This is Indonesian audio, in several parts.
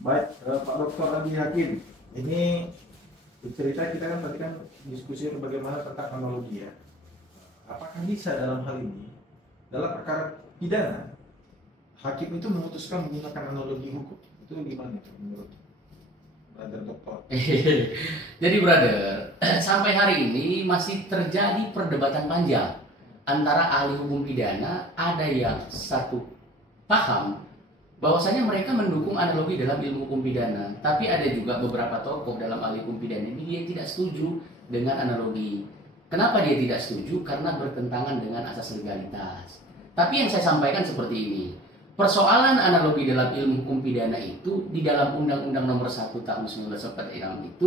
Baik, Pak Dr. Andi Hakim, ini cerita kita kan tadi kan diskusi bagaimana tentang analogi ya. Apakah bisa dalam hal ini, dalam perkara pidana, hakim itu memutuskan menggunakan analogi hukum? Itu gimana itu menurut Brother Dokter? Jadi brother, sampai hari ini masih terjadi perdebatan panjang antara ahli hukum pidana. Ada yang satu paham bahwasanya mereka mendukung analogi dalam ilmu hukum pidana, tapi ada juga beberapa tokoh dalam ahli hukum pidana ini dia tidak setuju dengan analogi. Kenapa dia tidak setuju? Karena bertentangan dengan asas legalitas. Tapi yang saya sampaikan seperti ini, persoalan analogi dalam ilmu hukum pidana itu di dalam Undang-Undang Nomor 1 Tahun 1946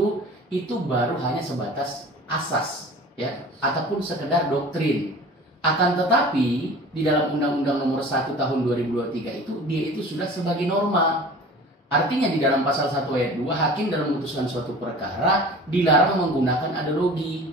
itu baru hanya sebatas asas ya, ataupun sekedar doktrin. Akan tetapi di dalam Undang-Undang Nomor 1 Tahun 2023 itu dia itu sudah sebagai norma. Artinya di dalam pasal 1 ayat 2 hakim dalam memutuskan suatu perkara dilarang menggunakan analogi.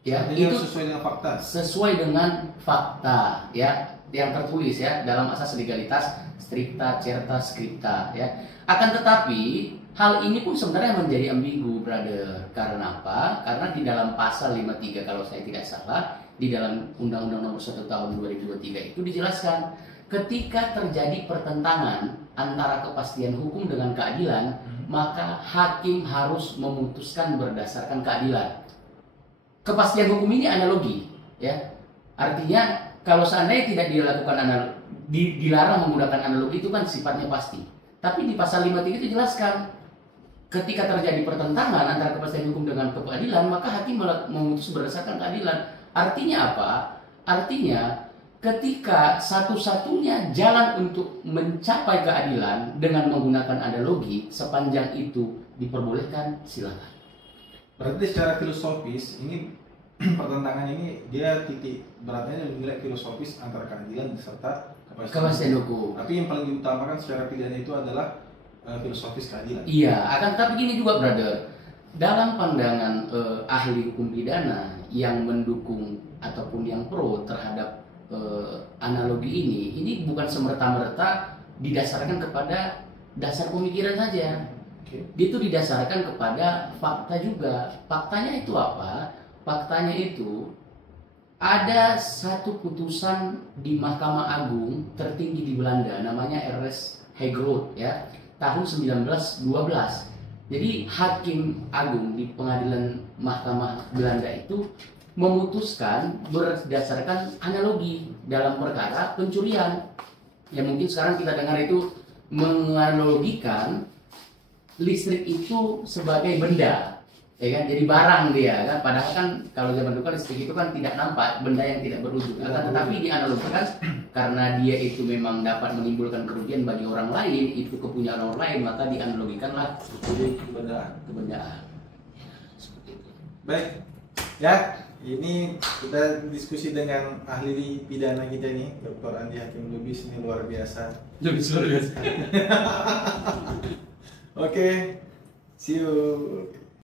Ya, Jadi itu sesuai dengan fakta. Sesuai dengan fakta ya yang tertulis ya dalam asas legalitas stricta certa scripta ya. Akan tetapi hal ini pun sebenarnya menjadi ambigu, brother. Karena apa? Karena di dalam pasal 53 kalau saya tidak salah, di dalam Undang-Undang Nomor 1 Tahun 2023 itu dijelaskan ketika terjadi pertentangan antara kepastian hukum dengan keadilan, maka hakim harus memutuskan berdasarkan keadilan. Kepastian hukum ini analogi, ya. Artinya kalau seandainya tidak dilakukan dilarang menggunakan analogi itu kan sifatnya pasti. Tapi di pasal 53 itu jelaskan ketika terjadi pertentangan antara kepastian hukum dengan keadilan, maka hakim memutus berdasarkan keadilan. Artinya apa? Artinya ketika satu-satunya jalan untuk mencapai keadilan dengan menggunakan analogi, sepanjang itu diperbolehkan, silakan. Berarti secara filosofis ini pertentangan ini dia titik beratnya nilai filosofis antara keadilan serta kepastian hukum. Tapi yang paling diutamakan secara pidana itu adalah filosofis keadilan. Iya, akan tapi gini juga brother, dalam pandangan ahli hukum pidana yang mendukung ataupun yang pro terhadap analogi ini bukan semerta-merta didasarkan kepada dasar pemikiran saja. Dia itu didasarkan kepada fakta juga. Faktanya itu apa? Faktanya itu ada satu putusan di Mahkamah Agung tertinggi di Belanda namanya R.S. Hegeroth ya, tahun 1912. Jadi hakim agung di pengadilan Mahkamah Belanda itu memutuskan berdasarkan analogi dalam perkara pencurian. Ya mungkin sekarang kita dengar itu menganalogikan listrik itu sebagai benda, ya kan? Jadi barang dia kan. Padahal kan kalau zaman dulu kan listrik itu kan tidak nampak, benda yang tidak berwujud. Tetapi dianalogikan karena dia itu memang dapat menimbulkan kerugian bagi orang lain, itu kepunyaan orang lain, maka dianalogikanlah Jadi kebendaan. Seperti itu. Baik, ya ini kita diskusi dengan ahli pidana kita nih, Dr. Andi Hakim Lubis, ini luar biasa. Lebih luar biasa. Oke, see you.